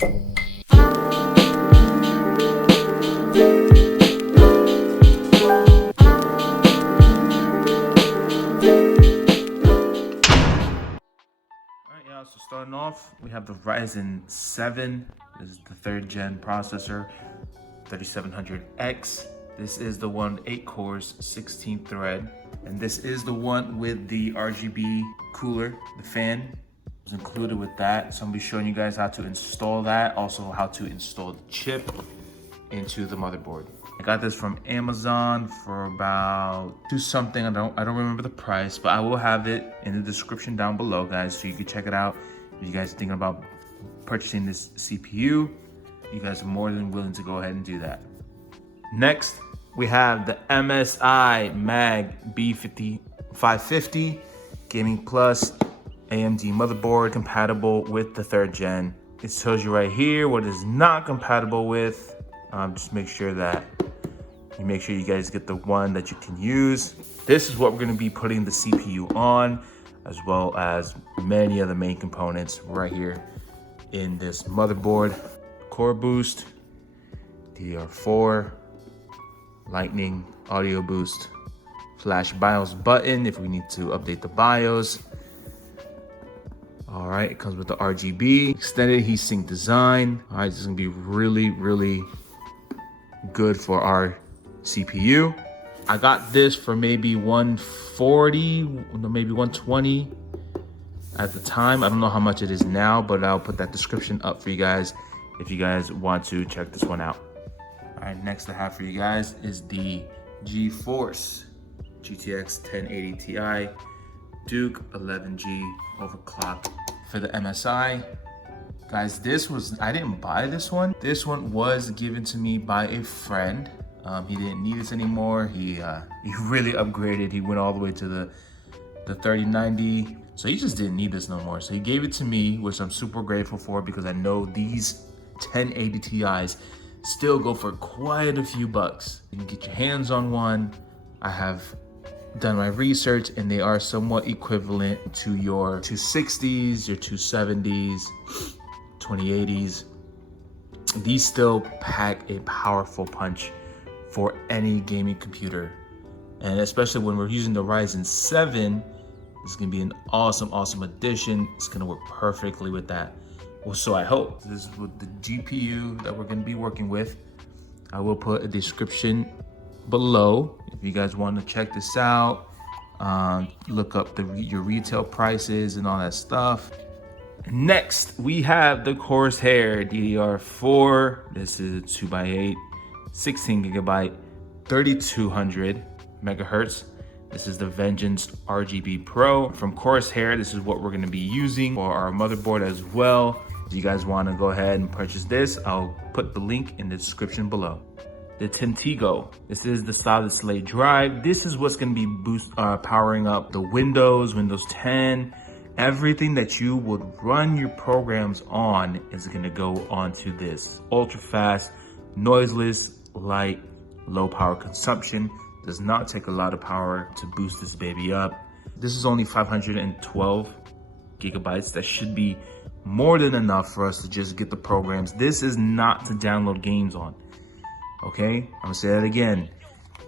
So starting off, we have the Ryzen 7. This is the 3rd gen processor, 3700X. This is the one 8 cores, 16 thread. And this is the one with the RGB cooler, the fan is included with that. So I'm gonna be showing you guys how to install that, also how to install the chip into the motherboard. I got this from Amazon for about $2 something. I don't remember the price, but I will have it in the description down below, guys, so you can check it out. If you guys are thinking about purchasing this CPU, you guys are more than willing to go ahead and do that. Next, we have the MSI Mag B550 Gaming Plus AMD motherboard compatible with the 3rd gen. It tells you right here what it is not compatible with. Just make sure you guys get the one that you can use. This is what we're gonna be putting the CPU on, as well as many of the main components right here in this motherboard. Core boost, DDR4, lightning, audio boost, flash BIOS button if we need to update the BIOS. All right, it comes with the RGB, extended heatsink design. All right, this is gonna be really, really good for our CPU. I got this for maybe 140, maybe 120 at the time. I don't know how much it is now, but I'll put that description up for you guys if you guys want to check this one out. All right, next I have for you guys is the GeForce GTX 1080 Ti Duke 11G overclock for the MSI. Guys, I didn't buy this one. This one was given to me by a friend. He didn't need this anymore. He really upgraded. He went all the way to the 3090. So he just didn't need this no more. So he gave it to me, which I'm super grateful for, because I know these 1080 Ti's still go for quite a few bucks. You can get your hands on one. I have done my research and they are somewhat equivalent to your 260s, your 270s, 2080s. These still pack a powerful punch for any gaming computer, and especially when we're using the Ryzen 7, it's gonna be an awesome addition. It's gonna work perfectly with that. Well, so I hope. This is with the GPU that we're gonna be working with. I will put a description below if you guys want to check this out. Look up your retail prices and all that stuff. Next, we have the Corsair DDR4. This is a 2x8, 16 gigabyte, 3200 megahertz. This is the Vengeance RGB Pro from Corsair. This is what we're gonna be using for our motherboard as well. If you guys wanna go ahead and purchase this, I'll put the link in the description below. The Kimtigo. This is the solid state drive. This is what's gonna be powering up the Windows 10. Everything that you would run your programs on is gonna go onto this. Ultra fast, noiseless, light, low power consumption. Does not take a lot of power to boost this baby up. This is only 512 gigabytes. That should be more than enough for us to just get the programs. This is not to download games on. Okay, I'm gonna say that again.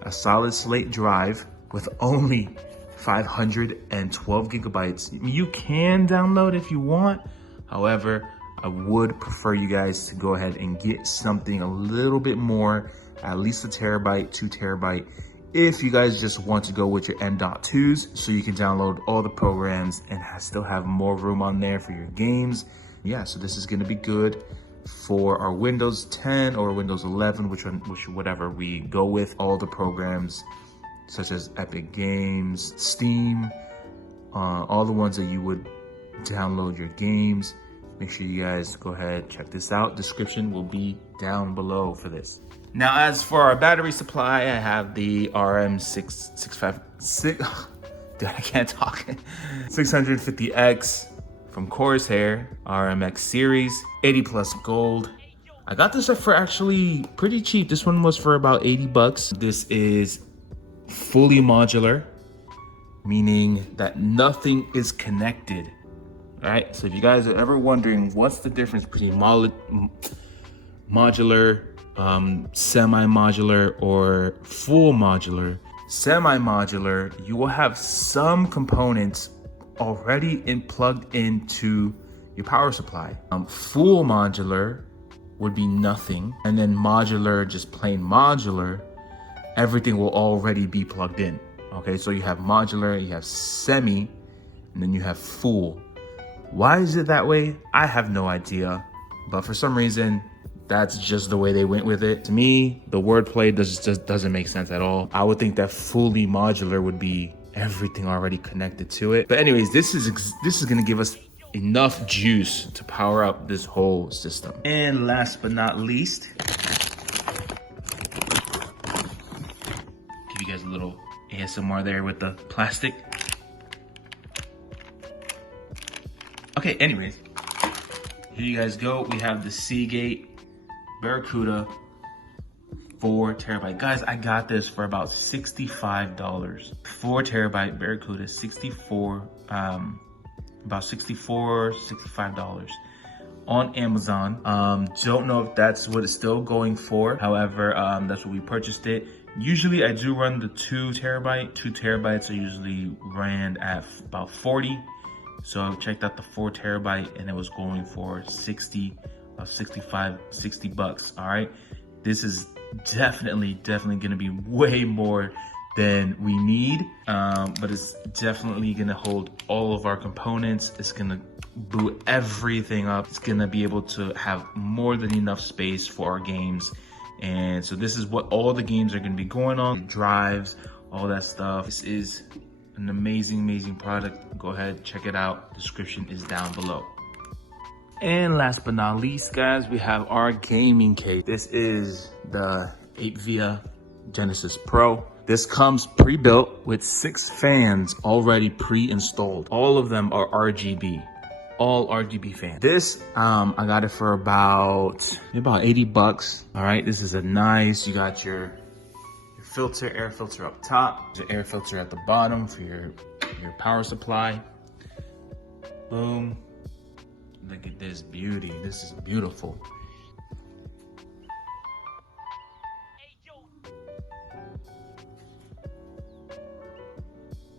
A solid slate drive with only 512 gigabytes. You can download if you want. However, I would prefer you guys to go ahead and get something a little bit more, at least a terabyte, 2 terabyte, if you guys just want to go with your M.2s, so you can download all the programs and still have more room on there for your games. Yeah, so this is gonna be good for our Windows 10 or Windows 11, whatever we go with. All the programs such as Epic Games, Steam, all the ones that you would download your games. Make sure you guys go ahead, check this out. Description will be down below for this. Now, as for our battery supply, I have the RM656, dude, I can't talk. 650X from Corsair, RMX series, 80 plus gold. I got this for actually pretty cheap. This one was for about 80 bucks. This is fully modular, meaning that nothing is connected. All right, so if you guys are ever wondering what's the difference between modular, semi-modular, or full modular, semi-modular, you will have some components already plugged into your power supply. Full modular would be nothing, and then modular, just plain modular, everything will already be plugged in. Okay, so you have modular, you have semi, and then you have full. Why is it that way? I have no idea, but for some reason, that's just the way they went with it. To me, the wordplay just doesn't make sense at all. I would think that fully modular would be everything already connected to it. But anyways, this is gonna give us enough juice to power up this whole system. And last but not least, give you guys a little ASMR there with the plastic. Okay, anyways, here you guys go. We have the Seagate BarraCuda 4 terabyte. Guys, I got this for about $65. 4 terabyte BarraCuda, about $65 on Amazon. Don't know if that's what it's still going for. However, that's what we purchased it. Usually I do run the 2 terabyte. 2 terabytes are usually ran at about 40. So I checked out the 4 terabyte and it was going for 60 bucks. All right. This is definitely gonna be way more than we need, but it's definitely gonna hold all of our components. It's gonna boot everything up. It's gonna be able to have more than enough space for our games. And so this is what all the games are gonna be going on, drives, all that stuff. This is an amazing product. Go ahead, check it out. Description is down below. And last but not least, guys, we have our gaming case. This is the Apevia Genesis Pro. This comes pre-built with 6 fans already pre-installed. All of them are RGB, all RGB fans. This, I got it for about 80 bucks. All right, this is a nice, you got your filter, air filter up top, the air filter at the bottom for your power supply. Boom. Look at this beauty. This is beautiful.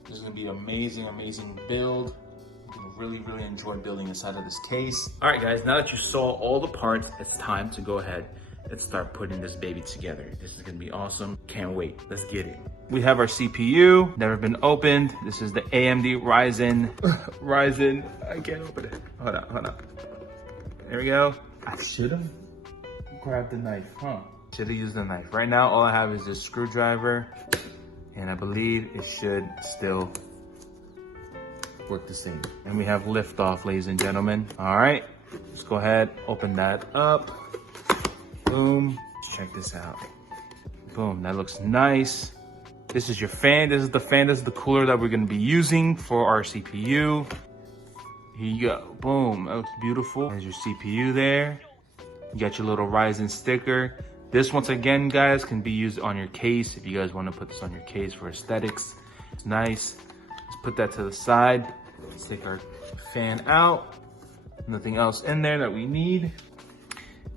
This is gonna be an amazing build. I'm gonna really enjoy building inside of this case. All right, guys, now that you saw all the parts, it's time to go ahead and start putting this baby together. This is gonna be awesome. Can't wait. Let's get it. We have our CPU, never been opened. This is the AMD Ryzen. I can't open it. Hold on. There we go. I should have grabbed the knife, huh? Should have used the knife. Right now, all I have is this screwdriver, and I believe it should still work the same. And we have liftoff, ladies and gentlemen. All right, let's go ahead, open that up. Boom, check this out. Boom, that looks nice. This is your fan. This is the fan. This is the cooler that we're gonna be using for our CPU. Here you go, boom, that looks beautiful. There's your CPU there. You got your little Ryzen sticker. This, once again, guys, can be used on your case if you guys wanna put this on your case for aesthetics. It's nice. Let's put that to the side. Let's take our fan out. Nothing else in there that we need.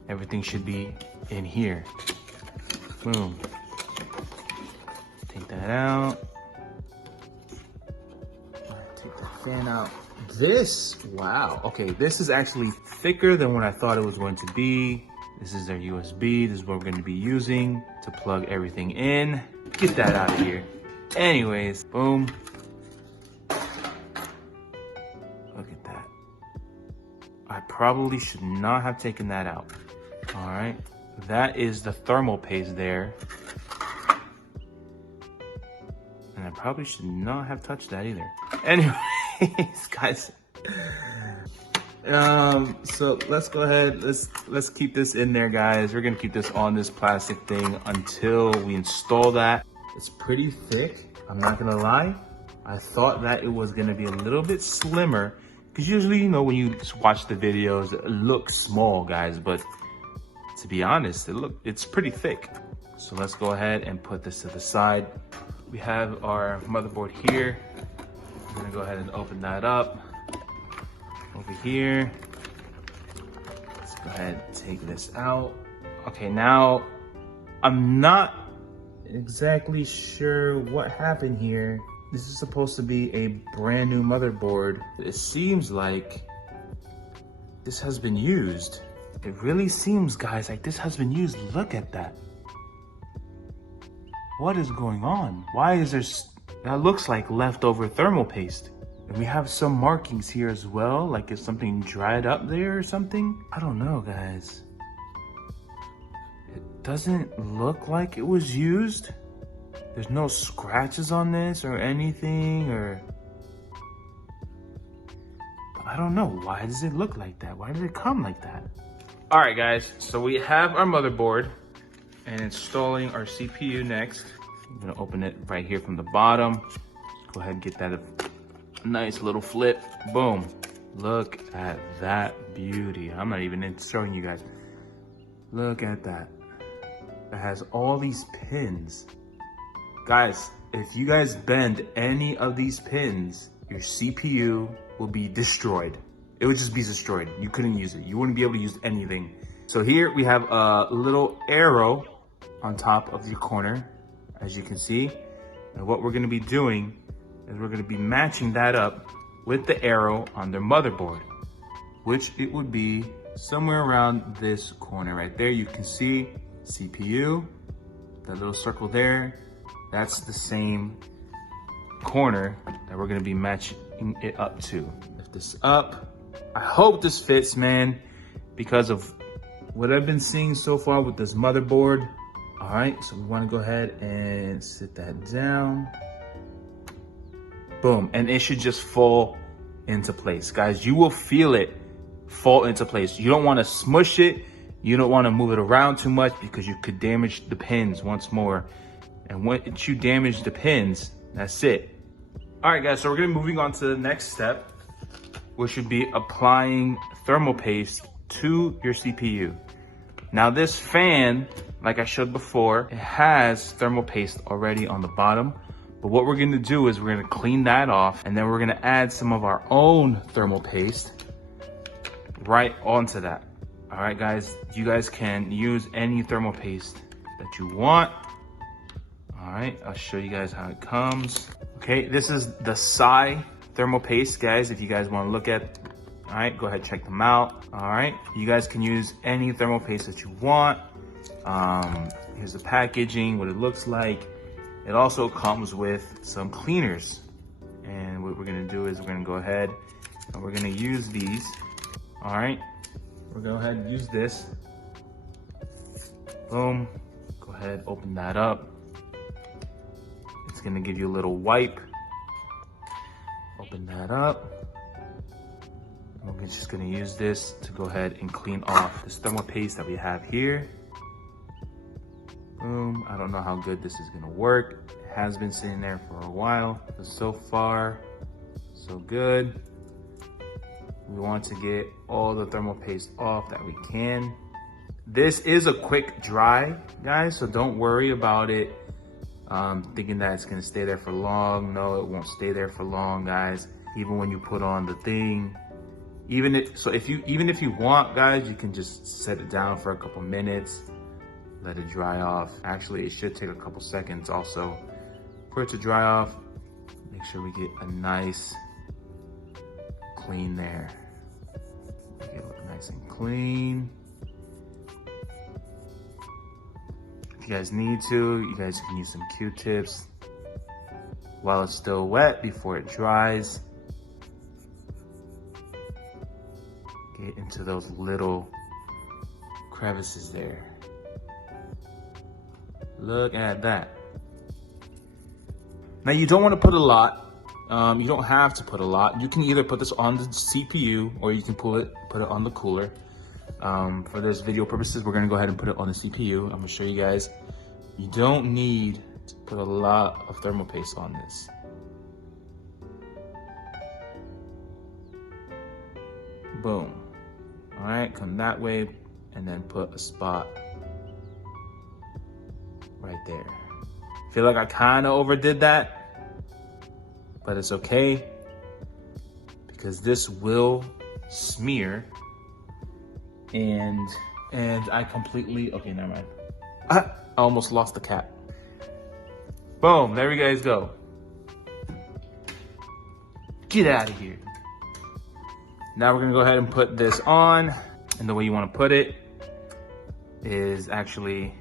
Everything should be in here. Boom. Take that out. Take the fan out. This, wow. Okay, this is actually thicker than what I thought it was going to be. This is our USB. This is what we're going to be using to plug everything in. Get that out of here. Anyways, boom. Look at that. I probably should not have taken that out. All right, that is the thermal paste there. And I probably should not have touched that either. Anyways, guys. So let's go ahead, let's keep this in there, guys. We're gonna keep this on this plastic thing until we install that. It's pretty thick, I'm not gonna lie. I thought that it was gonna be a little bit slimmer, because usually, you know, when you watch the videos, it looks small, guys, but to be honest, it's pretty thick. So let's go ahead and put this to the side. We have our motherboard here. I'm gonna go ahead and open that up. over here. Let's go ahead and take this out. Okay, now I'm not exactly sure what happened here. This is supposed to be a brand new motherboard. It seems like this has been used. It really seems, guys, like this has been used. Look at that. What is going on? Why is there, that looks like leftover thermal paste. And we have some markings here as well, like if something dried up there or something. I don't know, guys. It doesn't look like it was used. There's no scratches on this or anything, or I don't know. Why does it look like that? Why did it come like that? All right, guys, so we have our motherboard and installing our CPU next. I'm gonna open it right here from the bottom. Go ahead and get that a nice little flip. Boom. Look at that beauty. I'm not even showing you guys. Look at that. It has all these pins. Guys, if you guys bend any of these pins, your CPU will be destroyed. It would just be destroyed. You couldn't use it. You wouldn't be able to use anything. So here we have a little arrow on top of your corner, as you can see. And what we're gonna be doing is we're gonna be matching that up with the arrow on their motherboard, which it would be somewhere around this corner right there. You can see CPU, that little circle there. That's the same corner that we're gonna be matching it up to. Lift this up. I hope this fits, man, because of what I've been seeing so far with this motherboard. All right, so we wanna go ahead and sit that down. Boom, and it should just fall into place. Guys, you will feel it fall into place. You don't wanna smush it. You don't wanna move it around too much because you could damage the pins once more. And once you damage the pins, that's it. All right, guys, so we're gonna be moving on to the next step, which would be applying thermal paste to your CPU. Now this fan, like I showed before, it has thermal paste already on the bottom. But what we're gonna do is we're gonna clean that off, and then we're gonna add some of our own thermal paste right onto that. All right, guys, you guys can use any thermal paste that you want. All right, I'll show you guys how it comes. Okay, this is the SAIJI thermal paste, guys, if you guys wanna look at. All right, go ahead, check them out. All right, you guys can use any thermal paste that you want. Here's the packaging, what it looks like. It also comes with some cleaners. And what we're gonna do is we're gonna go ahead and we're gonna use these. All right, we're gonna go ahead and use this. Boom, go ahead, open that up. It's gonna give you a little wipe. Open that up. And we're just gonna use this to go ahead and clean off this thermal paste that we have here. Boom, I don't know how good this is gonna work. It has been sitting there for a while, but so far, so good. We want to get all the thermal paste off that we can. This is a quick dry, guys, so don't worry about it thinking that it's gonna stay there for long. No, it won't stay there for long, guys. Even when you put on the thing, even if you want, guys, you can just set it down for a couple minutes, let it dry off. Actually, it should take a couple seconds also for it to dry off. Make sure we get a nice clean there. Make it look nice and clean. If you guys need to, you guys can use some Q-tips while it's still wet before it dries. Get into those little crevices there. Look at that. Now you don't want to put a lot. You don't have to put a lot. You can either put this on the CPU or you can put it on the cooler. For this video purposes, we're gonna go ahead and put it on the CPU. I'm gonna show you guys. You don't need to put a lot of thermal paste on this. Boom. All right, come that way and then put a spot right there. Feel like I kind of overdid that, but it's okay because this will smear. And I completely, okay, never mind. I almost lost the cap. Boom, there you guys go. Get out of here. Now we're gonna go ahead and put this on. And the way you wanna put it is actually,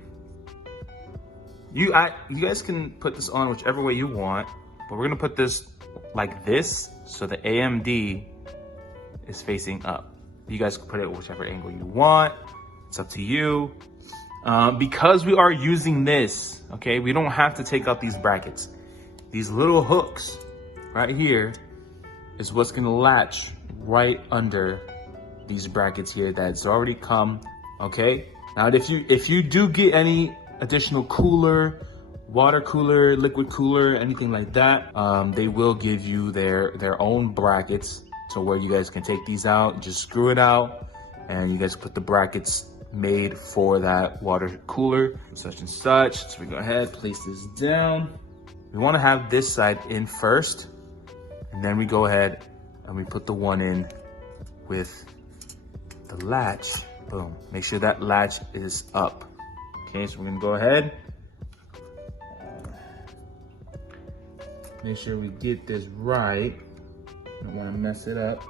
you guys can put this on whichever way you want, but we're gonna put this like this so the AMD is facing up. You guys can put it whichever angle you want. It's up to you. Because we are using this, okay, we don't have to take out these brackets. These little hooks right here is what's gonna latch right under these brackets here that's already come, okay? Now, if you do get any additional cooler, water cooler, liquid cooler, anything like that, they will give you their own brackets. So where you guys can take these out, just screw it out, and you guys put the brackets made for that water cooler, such and such. So we go ahead, place this down. We wanna have this side in first, and then we go ahead and we put the one in with the latch. Boom, make sure that latch is up. Okay, so we're gonna go ahead. Make sure we get this right. Don't want to mess it up.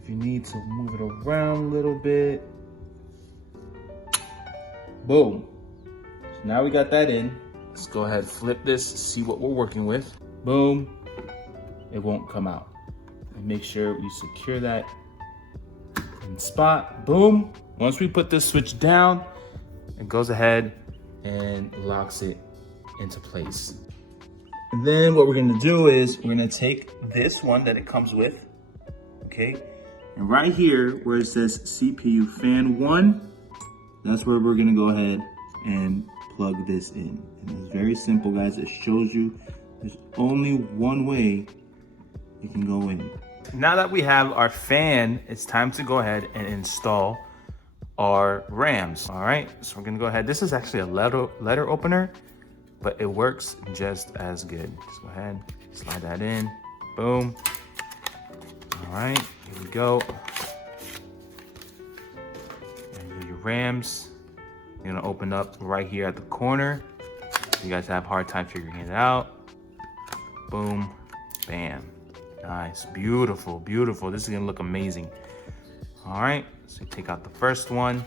If you need to move it around a little bit. Boom. So now we got that in. Let's go ahead, flip this, see what we're working with. Boom. It won't come out. And make sure you secure that in spot. Boom. Once we put this switch down, it goes ahead and locks it into place. And then what we're gonna do is we're gonna take this one that it comes with, okay? And right here where it says CPU fan 1, that's where we're gonna go ahead and plug this in. And it's very simple, guys. It shows you there's only one way you can go in. Now that we have our fan, it's time to go ahead and install our RAMs, all right? So we're gonna go ahead. This is actually a letter opener, but it works just as good. Just go ahead, slide that in, boom. All right, here we go. And your RAMs, you're gonna open up right here at the corner. You guys have a hard time figuring it out. Boom, bam. Nice, beautiful, beautiful. This is gonna look amazing. All right, so take out the first one.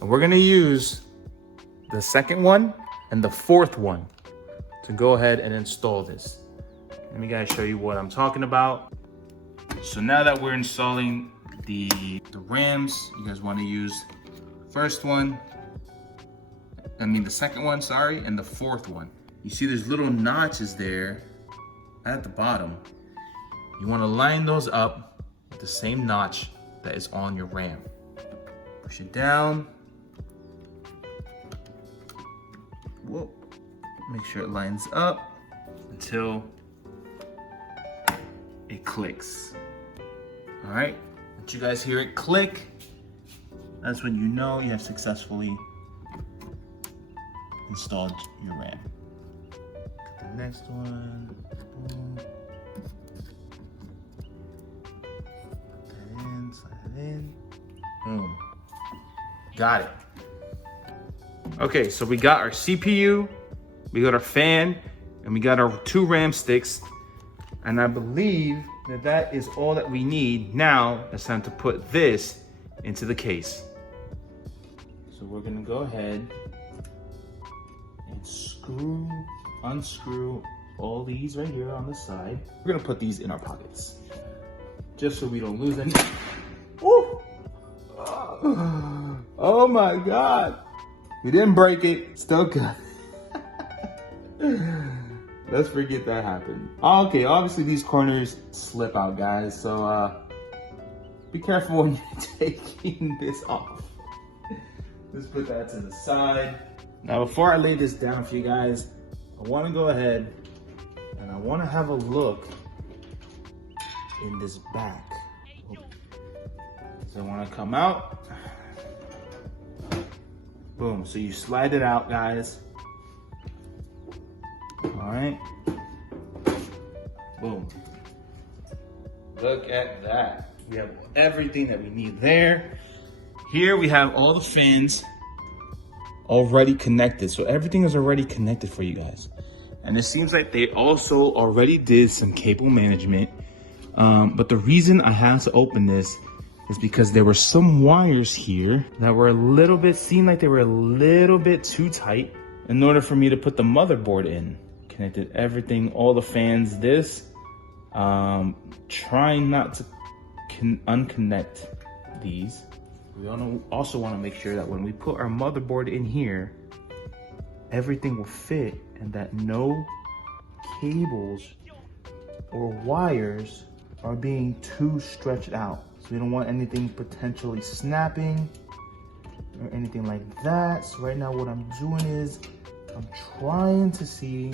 And we're gonna use the second one and the fourth one to go ahead and install this. Let me guys show you what I'm talking about. So now that we're installing the RAMs, you guys wanna use the second one, sorry, and the fourth one. You see there's little notches there at the bottom. You wanna line those up with the same notch that is on your RAM. Push it down. Whoa. Make sure it lines up until it clicks. All right, once you guys hear it click, that's when you know you have successfully installed your RAM. The next one, boom. Put that in, slide it in, boom. Got it. Okay, so we got our CPU, we got our fan, and we got our 2 RAM sticks. And I believe that is all that we need. Now it's time to put this into the case. So we're gonna go ahead and unscrew all these right here on the side. We're gonna put these in our pockets, just so we don't lose any. Woo! Oh my God. We didn't break it, still good. Let's forget that happened. Okay, obviously these corners slip out, guys, so be careful when you're taking this off. Let's put that to the side. Now, before I lay this down for you guys, I wanna go ahead and I wanna have a look in this back. So I wanna come out. Boom, so you slide it out, guys. All right, boom. Look at that. We have everything that we need there. Here we have all the fans already connected. So everything is already connected for you guys. And it seems like they also already did some cable management. But the reason I had to open this is because there were some wires here that were seemed like they were a little bit too tight in order for me to put the motherboard in. Connected everything, all the fans, trying not to unconnect these. We also want to make sure that when we put our motherboard in here, everything will fit and that no cables or wires are being too stretched out. So we don't want anything potentially snapping or anything like that. So right now what I'm doing is I'm trying to see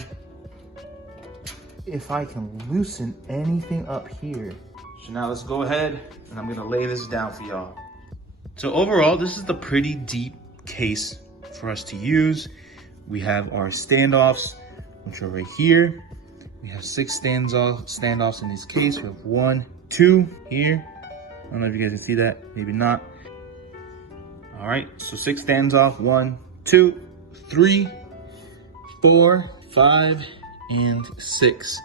if I can loosen anything up here. So now let's go ahead and I'm gonna lay this down for y'all. So overall, this is the pretty deep case for us to use. We have our standoffs, which are right here. We have 6 standoffs in this case. We have 1, 2 here. I don't know if you guys can see that, maybe not. All right, so 6 standoffs, 1, 2, 3, 4, 5, and 6.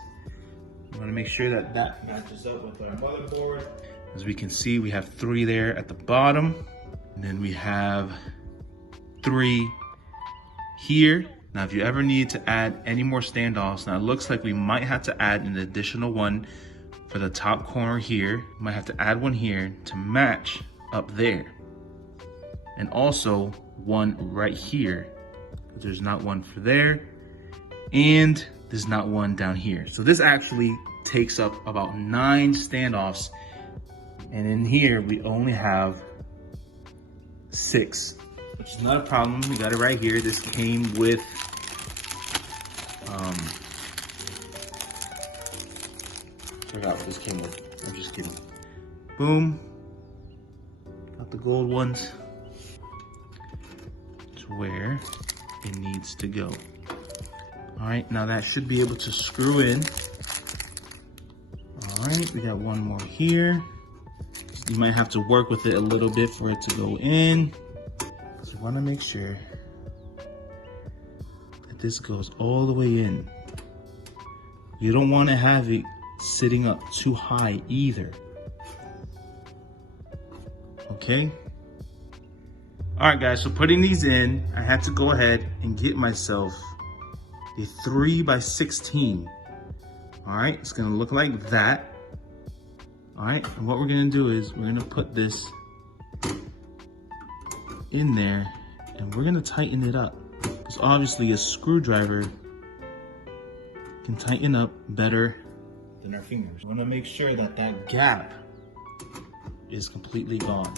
We want to make sure that that matches up with our motherboard. As we can see, we have 3 there at the bottom. And then we have 3 here. Now, if you ever need to add any more standoffs, now it looks like we might have to add an additional one for the top corner here. We might have to add one here to match up there. And also one right here. There's not one for there. And there's not one down here. So this actually takes up about 9 standoffs. And in here, we only have 6, which is not a problem. We got it right here. This came with, forgot what this came with. I'm just kidding. Boom. Got the gold ones. It's where it needs to go. All right, now that should be able to screw in. All right, we got one more here. You might have to work with it a little bit for it to go in. So you want to make sure that this goes all the way in. You don't want to have it sitting up too high either. Okay? All right, guys, so putting these in, I had to go ahead and get myself a 3x16. All right, it's gonna look like that. All right, and what we're gonna do is we're gonna put this in there and we're gonna tighten it up. Because obviously a screwdriver can tighten up better than our fingers. We wanna make sure that that gap is completely gone.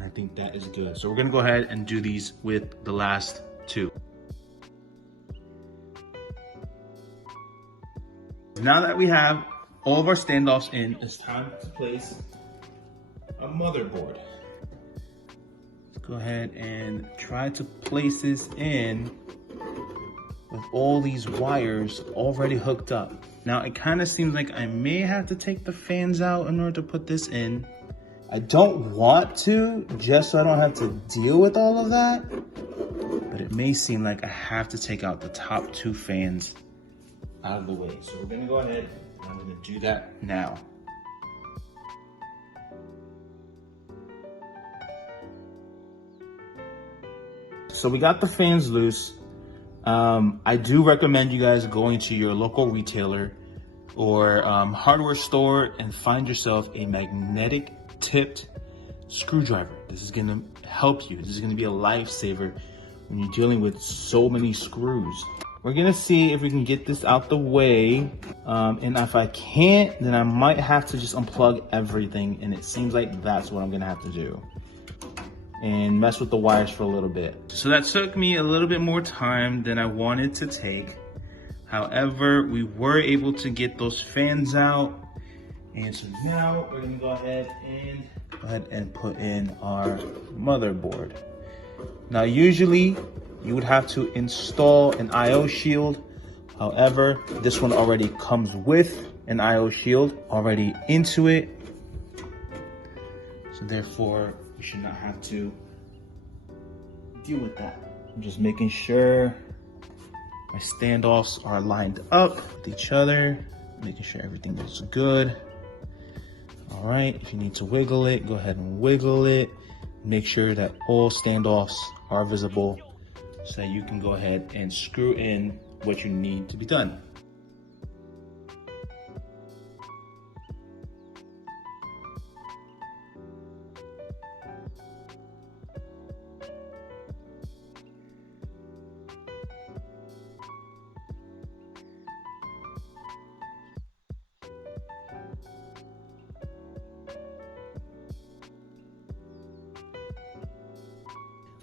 I think that is good. So we're gonna go ahead and do these with the last 2. Now that we have all of our standoffs in, it's time to place a motherboard. Let's go ahead and try to place this in with all these wires already hooked up. Now it kind of seems like I may have to take the fans out in order to put this in. I don't want to, just so I don't have to deal with all of that, but it may seem like I have to take out the top 2 fans out of the way. So we're gonna go ahead and I'm gonna do that now. So we got the fans loose. I do recommend you guys going to your local retailer or hardware store and find yourself a magnetic tipped screwdriver. This is gonna help you. This is gonna be a lifesaver when you're dealing with so many screws. We're gonna see if we can get this out the way. And if I can't, then I might have to just unplug everything. And it seems like that's what I'm gonna have to do. And mess with the wires for a little bit. So that took me a little bit more time than I wanted to take. However, we were able to get those fans out. And so now we're gonna go ahead and put in our motherboard. Now, usually you would have to install an IO shield. However, this one already comes with an IO shield already into it. So therefore, you should not have to deal with that. I'm just making sure my standoffs are lined up with each other, making sure everything is good. All right, if you need to wiggle it, go ahead and wiggle it. Make sure that all standoffs are visible so that you can go ahead and screw in what you need to be done.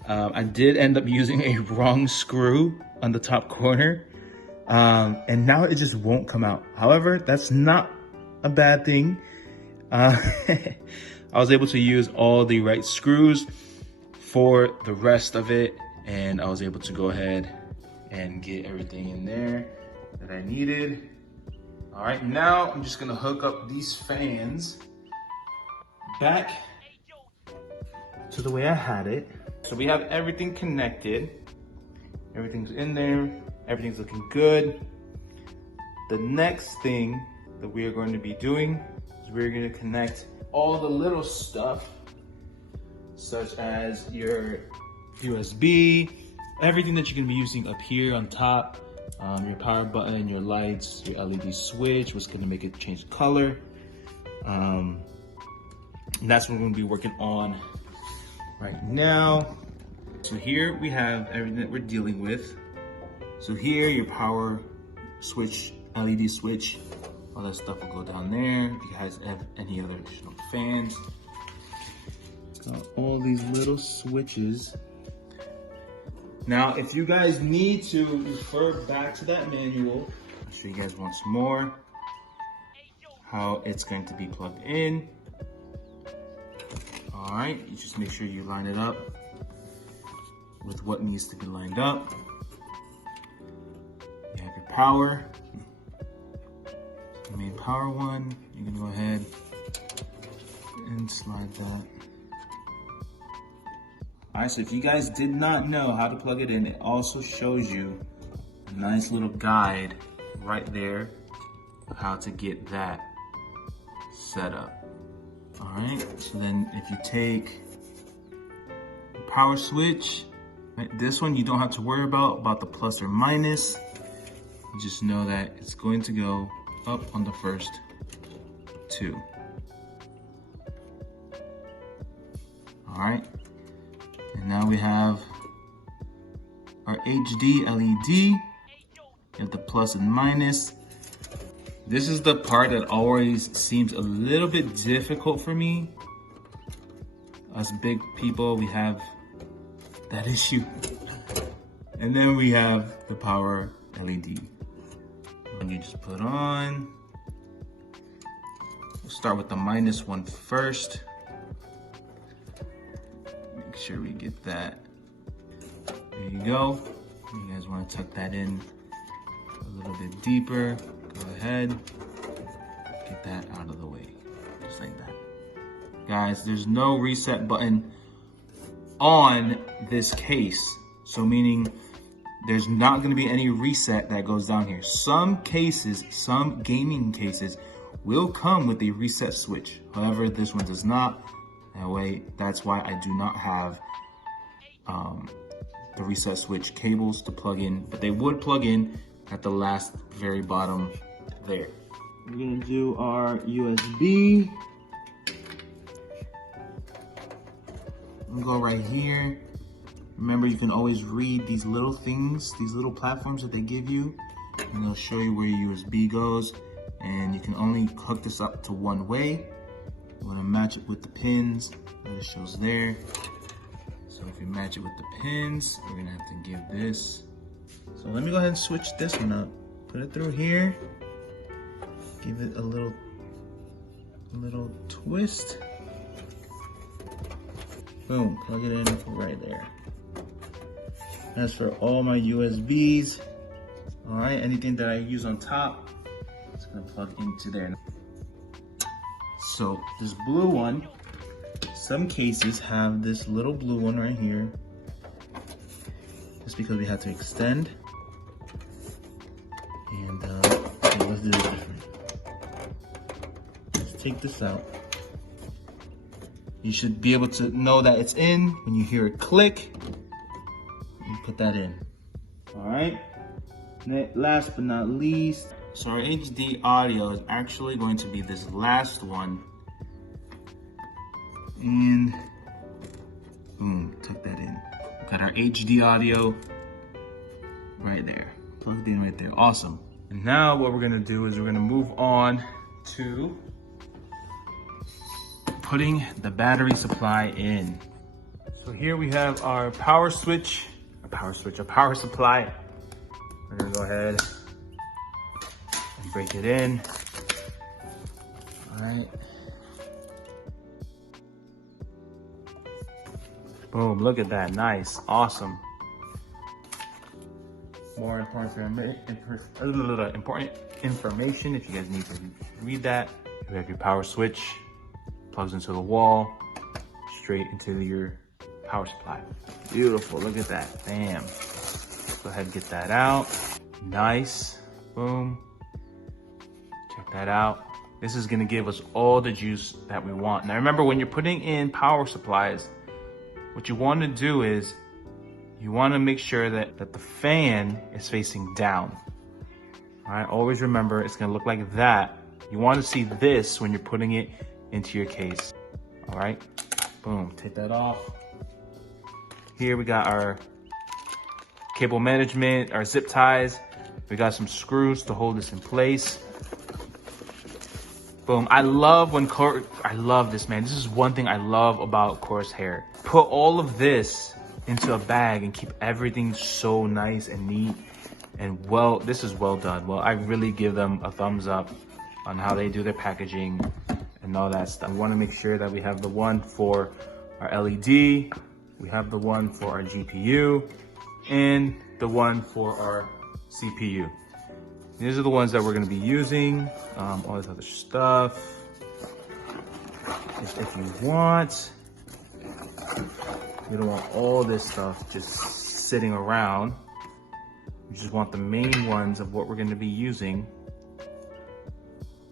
I did end up using a wrong screw on the top corner, and now it just won't come out. However, that's not a bad thing. I was able to use all the right screws for the rest of it, and I was able to go ahead and get everything in there that I needed. All right, now I'm just gonna hook up these fans back to the way I had it. So we have everything connected. Everything's in there. Everything's looking good. The next thing that we are going to be doing is we're going to connect all the little stuff, such as your USB, everything that you're going to be using up here on top, your power button, your lights, your LED switch, what's going to make it change color. And that's what we're going to be working on right now. So here we have everything that we're dealing with. So here, your power switch, LED switch, all that stuff will go down there. If you guys have any other additional fans, got all these little switches. Now, if you guys need to refer back to that manual, I'll show you guys once more how it's going to be plugged in. All right, you just make sure you line it up with what needs to be lined up. You have your power, the main power one. You can go ahead and slide that. All right, so if you guys did not know how to plug it in, it also shows you a nice little guide right there of how to get that set up. All right, so then if you take the power switch, right, this one you don't have to worry about the plus or minus. You just know that it's going to go up on the first two. All right, and now we have our HD LED. You have the plus and minus. This is the part that always seems a little bit difficult for me. Us big people, we have that issue. And then we have the power LED. And you just put on. We'll start with the minus one first. Make sure we get that. There you go. You guys want to tuck that in a little bit deeper. Go ahead, get that out of the way, just like that. Guys, there's no reset button on this case. So meaning there's not gonna be any reset that goes down here. Some cases, some gaming cases will come with a reset switch. However, this one does not. That way, that's why I do not have the reset switch cables to plug in, but they would plug in at the last very bottom there. We're gonna do our USB. We'll go right here. Remember, you can always read these little things, these little platforms that they give you, and they'll show you where your USB goes. And you can only hook this up to one way. You wanna match it with the pins that it shows there. So if you match it with the pins, we're gonna have to give this. So let me go ahead and switch this one up. Put it through here. Give it a little twist. Boom, plug it in right there. As for all my USBs, all right, anything that I use on top, it's gonna plug into there. So this blue one Some cases have this little blue one right here, just because we had to extend. And okay, let's do it different. Let's take this out. You should be able to know that it's in when you hear it click. You put that in. All right. Last but not least, so our HD audio is actually going to be this last one. And boom, took that in. Got our HD audio right there. Plugged in right there. Awesome. And now what we're gonna do is we're gonna move on to putting the battery supply in. So here we have our power switch, a power supply. We're gonna go ahead and break it in. All right. Boom, look at that, nice, awesome. More important information if you guys need to read that. You have your power switch, plugs into the wall, straight into your power supply. Beautiful, look at that, bam. Go ahead and get that out, nice, boom. Check that out. This is gonna give us all the juice that we want. Now remember, when you're putting in power supplies, what you wanna do is, you wanna make sure that the fan is facing down. All right, always remember, it's gonna look like that. You wanna see this when you're putting it into your case. All right, boom, take that off. Here we got our cable management, our zip ties. We got some screws to hold this in place. Boom, I love this, man. This is one thing I love about Corsair. Put all of this into a bag and keep everything so nice and neat. And well, this is well done. Well, I really give them a thumbs up on how they do their packaging and all that stuff. We wanna make sure that we have the one for our LED, we have the one for our GPU, and the one for our CPU. These are the ones that we're gonna be using, all this other stuff. If you want, you don't want all this stuff just sitting around. You just want the main ones of what we're gonna be using.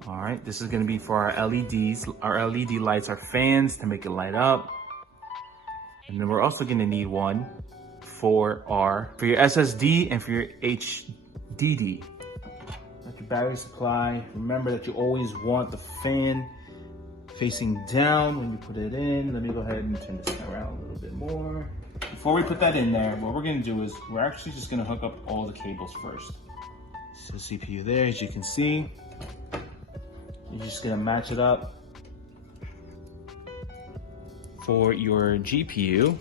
All right, this is gonna be for our LEDs, our LED lights, our fans to make it light up. And then we're also gonna need one for your SSD and for your HDD. That's your battery supply. Remember that you always want the fan facing down when you put it in. Let me go ahead and turn this around a little bit more. Before we put that in there, what we're gonna do is we're actually just gonna hook up all the cables first. So CPU there, as you can see. You're just gonna match it up for your GPU.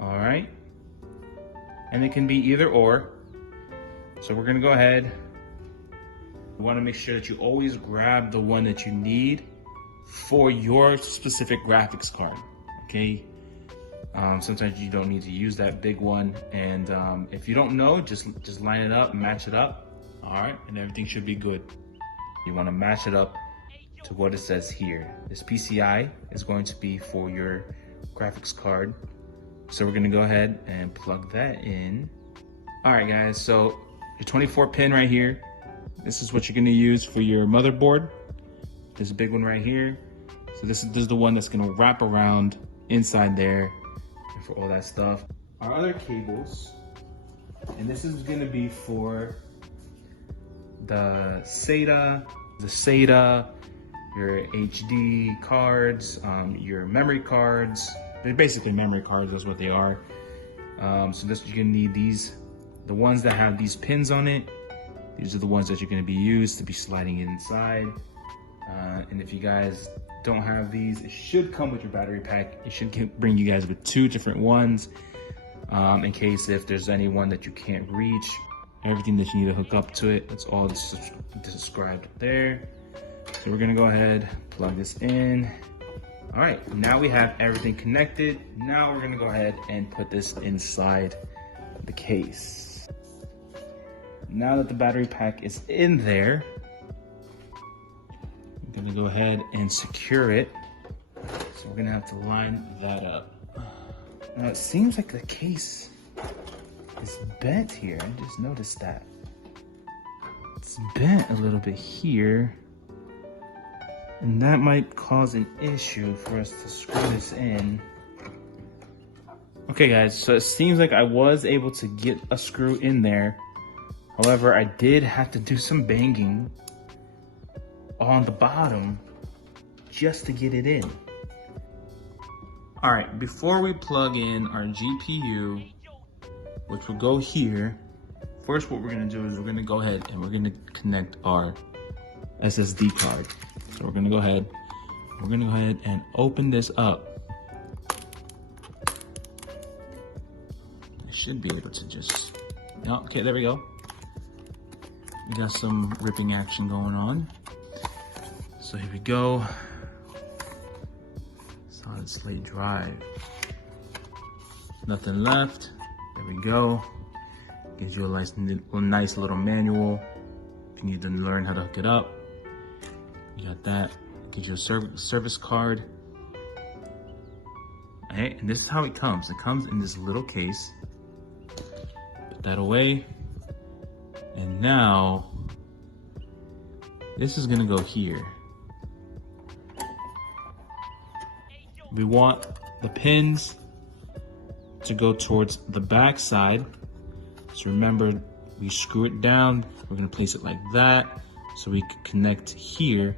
All right. And it can be either or. So we're gonna go ahead. You wanna make sure that you always grab the one that you need for your specific graphics card, okay? Sometimes you don't need to use that big one. And if you don't know, just line it up, match it up, all right? And everything should be good. You wanna match it up to what it says here. This PCI is going to be for your graphics card. So we're gonna go ahead and plug that in. All right, guys, so your 24 pin right here, this is what you're gonna use for your motherboard. There's a big one right here. So this is the one that's gonna wrap around inside there and for all that stuff. Our other cables, and this is gonna be for the SATA, your HD cards, your memory cards. They're basically memory cards, that's what they are. So this, you're gonna need these, the ones that have these pins on it. These are the ones that you're gonna be used to be sliding it inside. And if you guys don't have these, it should come with your battery pack. It should bring you guys with 2 different ones in case if there's any one that you can't reach. Everything that you need to hook up to it, it's all described there. So we're gonna go ahead, plug this in. All right, now we have everything connected. Now we're gonna go ahead and put this inside the case. Now that the battery pack is in there, I'm gonna go ahead and secure it. So we're gonna have to line that up. Now it seems like the case is bent here. I just noticed that. It's bent a little bit here. And that might cause an issue for us to screw this in. Okay guys, so it seems like I was able to get a screw in there. However, I did have to do some banging on the bottom just to get it in. All right, before we plug in our GPU, which will go here, first what we're gonna do is we're gonna go ahead and we're gonna connect our SSD card. So we're gonna go ahead and open this up. I should be able to just, oh, okay, there we go. We got some ripping action going on. So here we go. Solid slate drive. Nothing left. There we go. Gives you a nice little manual if you need to learn how to hook it up. You got that. Gives you a service card. Okay, and this is how it comes. It comes in this little case. Put that away. And now, this is gonna go here. We want the pins to go towards the back side. So remember, we screw it down. We're gonna place it like that so we can connect here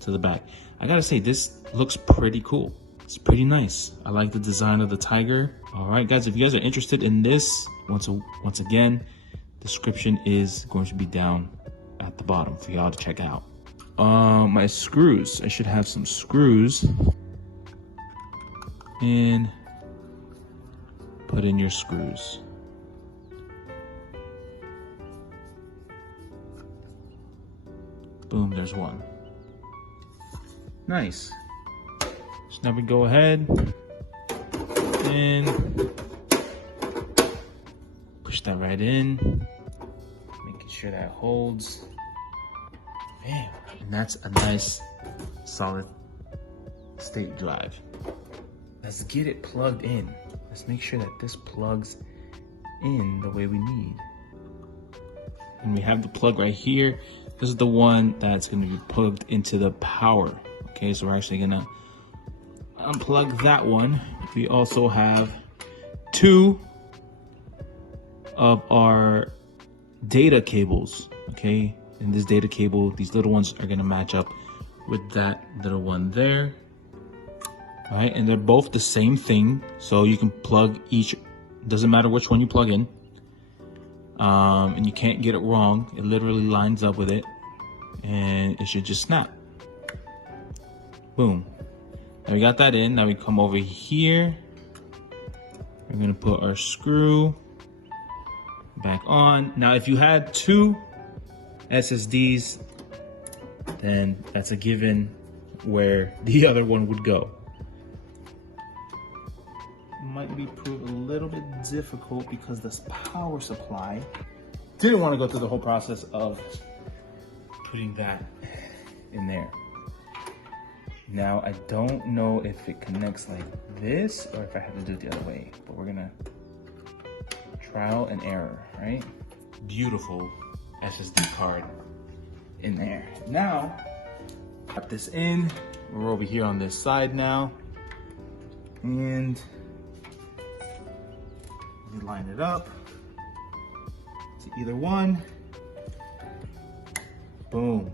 to the back. I gotta say, this looks pretty cool. It's pretty nice. I like the design of the tiger. All right, guys, if you guys are interested in this, once again, description is going to be down at the bottom for y'all to check out. My screws, I should have some screws. And put in your screws. Boom, there's one. Nice. So now we go ahead and push that right in, making sure that holds. Bam. And that's a nice solid state drive. Let's get it plugged in. Let's make sure that this plugs in the way we need. And we have the plug right here. This is the one that's gonna be plugged into the power. Okay, so we're actually gonna unplug that one. We also have two of our data cables, okay? And this data cable, these little ones are gonna match up with that little one there. All right, and they're both the same thing, so you can plug each, doesn't matter which one you plug in, and you can't get it wrong. It literally lines up with it, and it should just snap. Boom. Now we got that in. Now we come over here. We're gonna put our screw back on. Now, if you had two SSDs, then that's a given where the other one would go. Might be proved a little bit difficult because this power supply, didn't want to go through the whole process of putting that in there. Now, I don't know if it connects like this or if I have to do it the other way, but we're gonna trial and error, right? Beautiful SSD card in there. Now, got this in. We're over here on this side now, and we line it up to either one. Boom.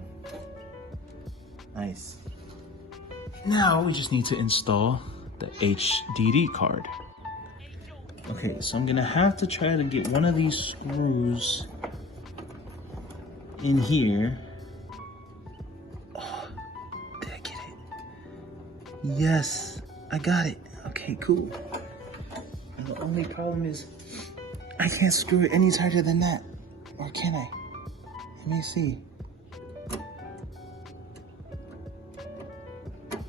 Nice. Now we just need to install the HDD card. Okay, so I'm gonna have to try to get one of these screws in here. Oh, did I get it? Yes, I got it. Okay, cool. And the only problem is I can't screw it any tighter than that. Or can I? Let me see.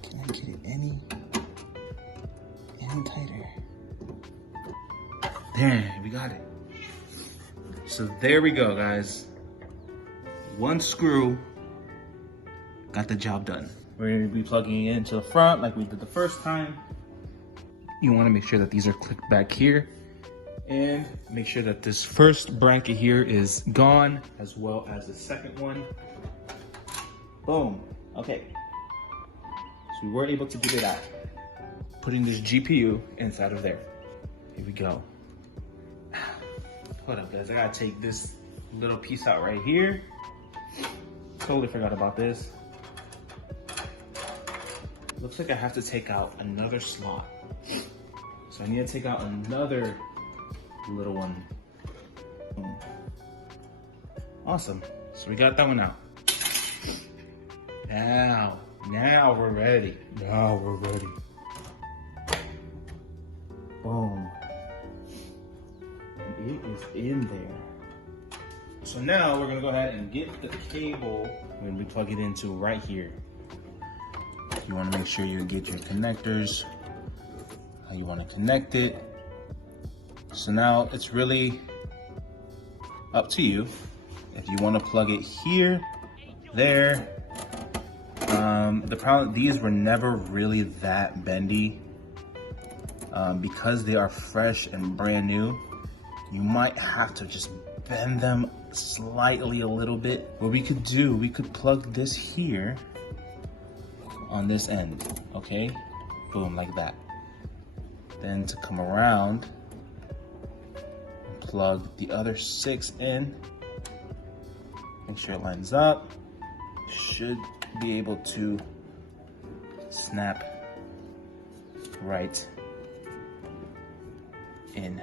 Can I get it any tighter? There, we got it. So there we go, guys. One screw got the job done. We're going to be plugging it into the front like we did the first time. You want to make sure that these are clicked back here, and make sure that this first bracket here is gone, as well as the second one. Boom. Okay. So we were able to get it out. Putting this GPU inside of there. Here we go. Hold up, guys. I gotta take this little piece out right here. Totally forgot about this. Looks like I have to take out another slot. So I need to take out another little one. Awesome. So we got that one out. Now we're ready. Now we're ready. Boom. And it is in there. So now we're gonna go ahead and get the cable when we plug it into right here. You wanna make sure you get your connectors, how you wanna connect it. So now it's really up to you. If you wanna plug it here, there. The problem, these were never really that bendy. Because they are fresh and brand new, you might have to just bend them slightly a little bit. What we could do, we could plug this here on this end, okay? Boom, like that. Then to come around, and plug the other 6 in. Make sure it lines up. Should be able to snap right in.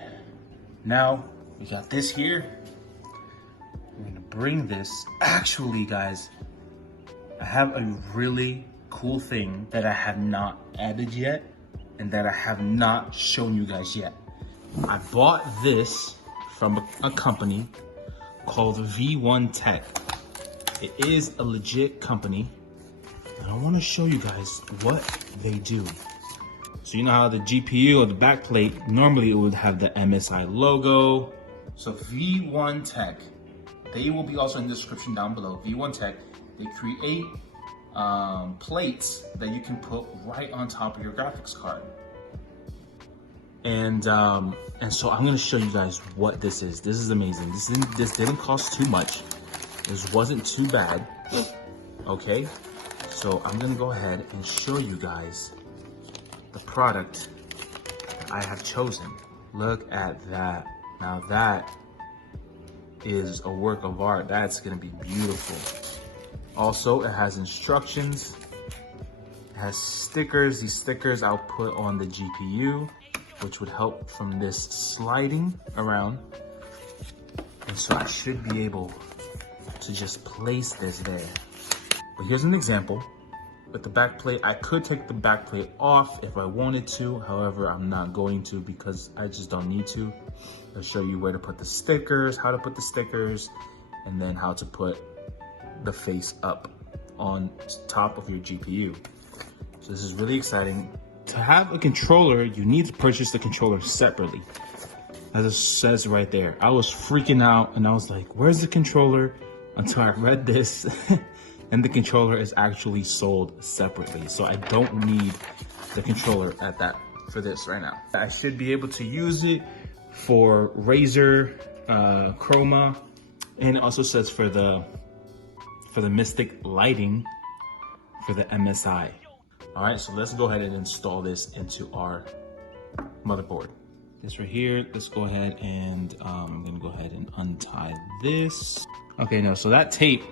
Now we got this here. We're gonna bring this. Actually, guys, I have a really cool thing that I have not added yet and that I have not shown you guys yet. I bought this from a company called V1 Tech. It is a legit company, and I want to show you guys what they do. So you know how the GPU or the backplate, normally it would have the MSI logo. So V1 Tech, they will be also in the description down below. V1 Tech, they create plates that you can put right on top of your graphics card. And so I'm gonna show you guys what this is. This is amazing. This didn't cost too much. This wasn't too bad, okay? So I'm gonna go ahead and show you guys the product that I have chosen. Look at that. Now that is a work of art. That's gonna be beautiful. Also, it has instructions. It has stickers. These stickers I'll put on the GPU, which would help from this sliding around. And so I should be able to just place this there. But here's an example. With the backplate, I could take the backplate off if I wanted to. However, I'm not going to because I just don't need to. I'll show you where to put the stickers, how to put the stickers, and then how to put the face up on top of your GPU. So this is really exciting. To have a controller, you need to purchase the controller separately. As it says right there. I was freaking out and I was like, where's the controller? Until I read this and the controller is actually sold separately. So I don't need the controller for this right now. I should be able to use it for Razer, Chroma, and it also says for the Mystic lighting for the MSI. All right, so let's go ahead and install this into our motherboard. This right here, let's go ahead and I'm gonna go ahead and untie this. Okay, no, so that tape,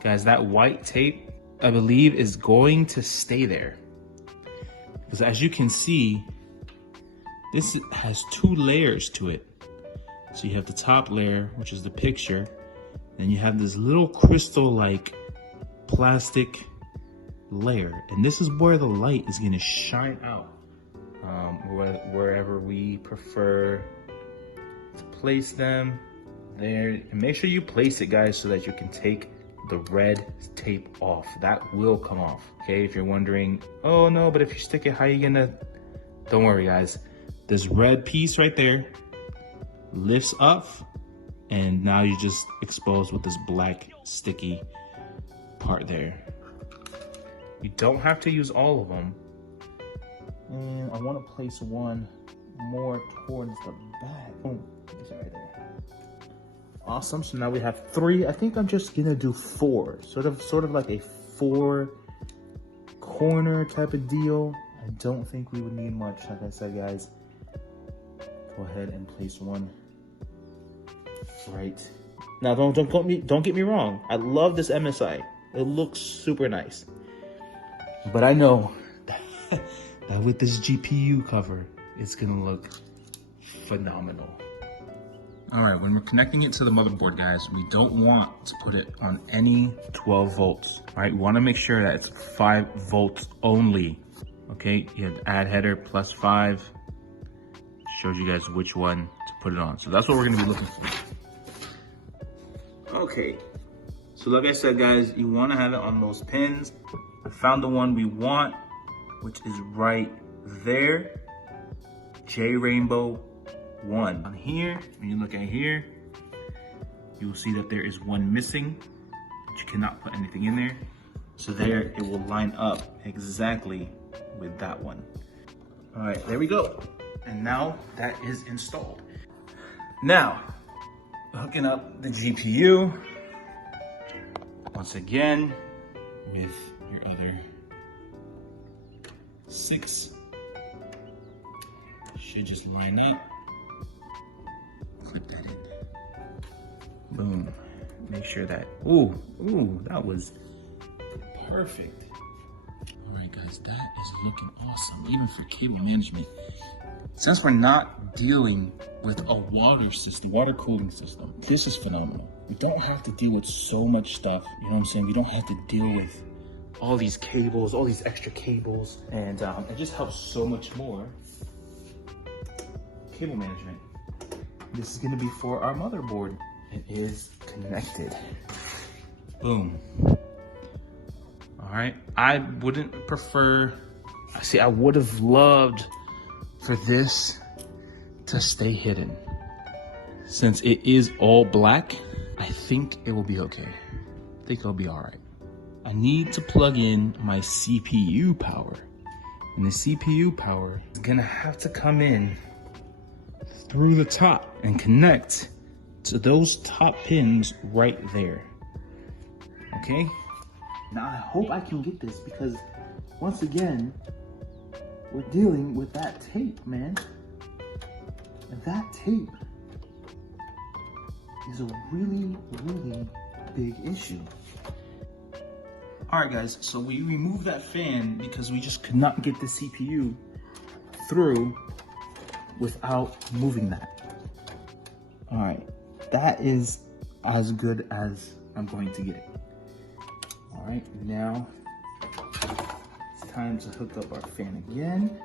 guys, that white tape, I believe is going to stay there. Because as you can see, this has 2 layers to it. So you have the top layer, which is the picture, then you have this little crystal-like plastic layer. And this is where the light is gonna shine out. Wherever we prefer to place them there. And make sure you place it, guys, so that you can take the red tape off. That will come off, okay? If you're wondering, oh no, but if you stick it, how are you gonna? Don't worry, guys. This red piece right there lifts up, and now you're just exposed with this black sticky part there. You don't have to use all of them. And I want to place one more towards the back. Boom, it's right there. Awesome, so now we have 3. I think I'm just gonna do 4. Sort of like a 4 corner type of deal. I don't think we would need much, like I said, guys. Go ahead and place one right. Now don't get me wrong. I love this MSI. It looks super nice. But I know that with this GPU cover, it's gonna look phenomenal. All right, when we're connecting it to the motherboard, guys, we don't want to put it on any 12 volts. All right, we want to make sure that it's 5 volts only. Okay, you have add header +5. Shows you guys which one to put it on. So that's what we're gonna be looking for. Okay, so like I said, guys, you want to have it on those pins. I found the one we want, which is right there. J Rainbow 1. On here, when you look at here, you will see that there is one missing, but you cannot put anything in there. So there, it will line up exactly with that one. All right, there we go. And now that is installed. Now, hooking up the GPU, once again, with your other 6. Should just line up. Clip that in. Boom. Make sure that, ooh, that was perfect. All right, guys, that is looking awesome, even for cable management. Since we're not dealing with a water cooling system, this is phenomenal. We don't have to deal with so much stuff, you know what I'm saying? We don't have to deal with all these cables, all these extra cables, and it just helps so much more. Cable management. This is gonna be for our motherboard. It is connected. Boom. All right, I wouldn't prefer, I would have loved for this to stay hidden. Since it is all black, I think it will be okay. I think it'll be all right. I need to plug in my CPU power. And the CPU power is gonna have to come in through the top and connect to those top pins right there. Okay? Now I hope I can get this because once again, we're dealing with that tape, man. And that tape is a really, really big issue. All right, guys, so we removed that fan because we just could not get the CPU through without moving that. All right, that is as good as I'm going to get it. All right, now it's time to hook up our fan again.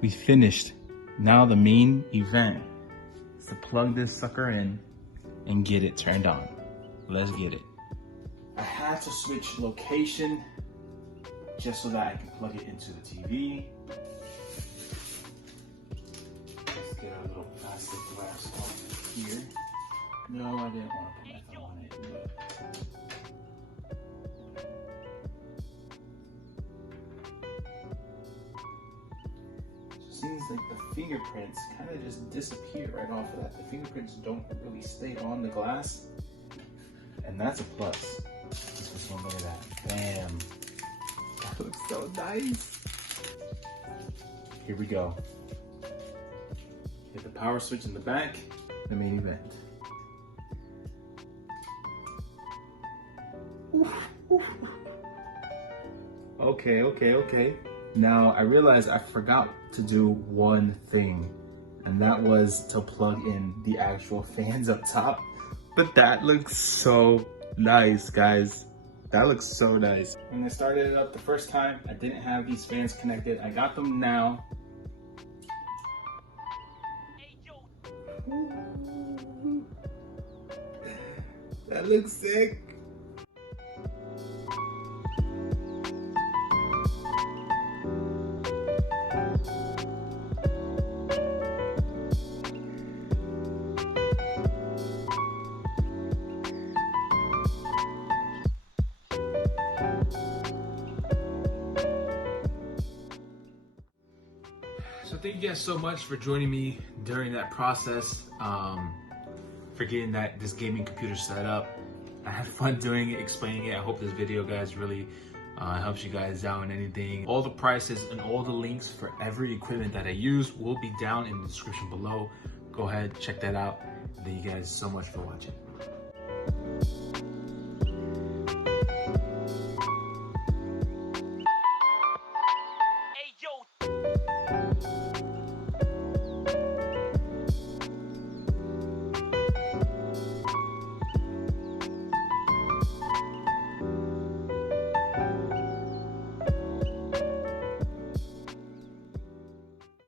We finished. Now the main event is to plug this sucker in and get it turned on. Let's get it. I had to switch location just so that I can plug it into the TV. Let's get our little plastic glass off here. No, I didn't want to put my thumb on it. It seems like the fingerprints kind of just disappear right off of that. The fingerprints don't really stay on the glass, and that's a plus. Just one look at that. Bam. That looks so nice. Here we go. Hit the power switch in the back, the main event. Okay. Now I realized I forgot to do one thing, and that was to plug in the actual fans up top. But that looks so nice, guys. That looks so nice. When I started it up the first time, I didn't have these fans connected. I got them now. That looks sick. thank you guys so much for joining me during that process, for getting this gaming computer set up. I had fun doing it, explaining it. I hope this video, guys, really helps you guys out in anything. All the prices and all the links for every equipment that I use will be down in the description below. Go ahead, check that out. Thank you guys so much for watching.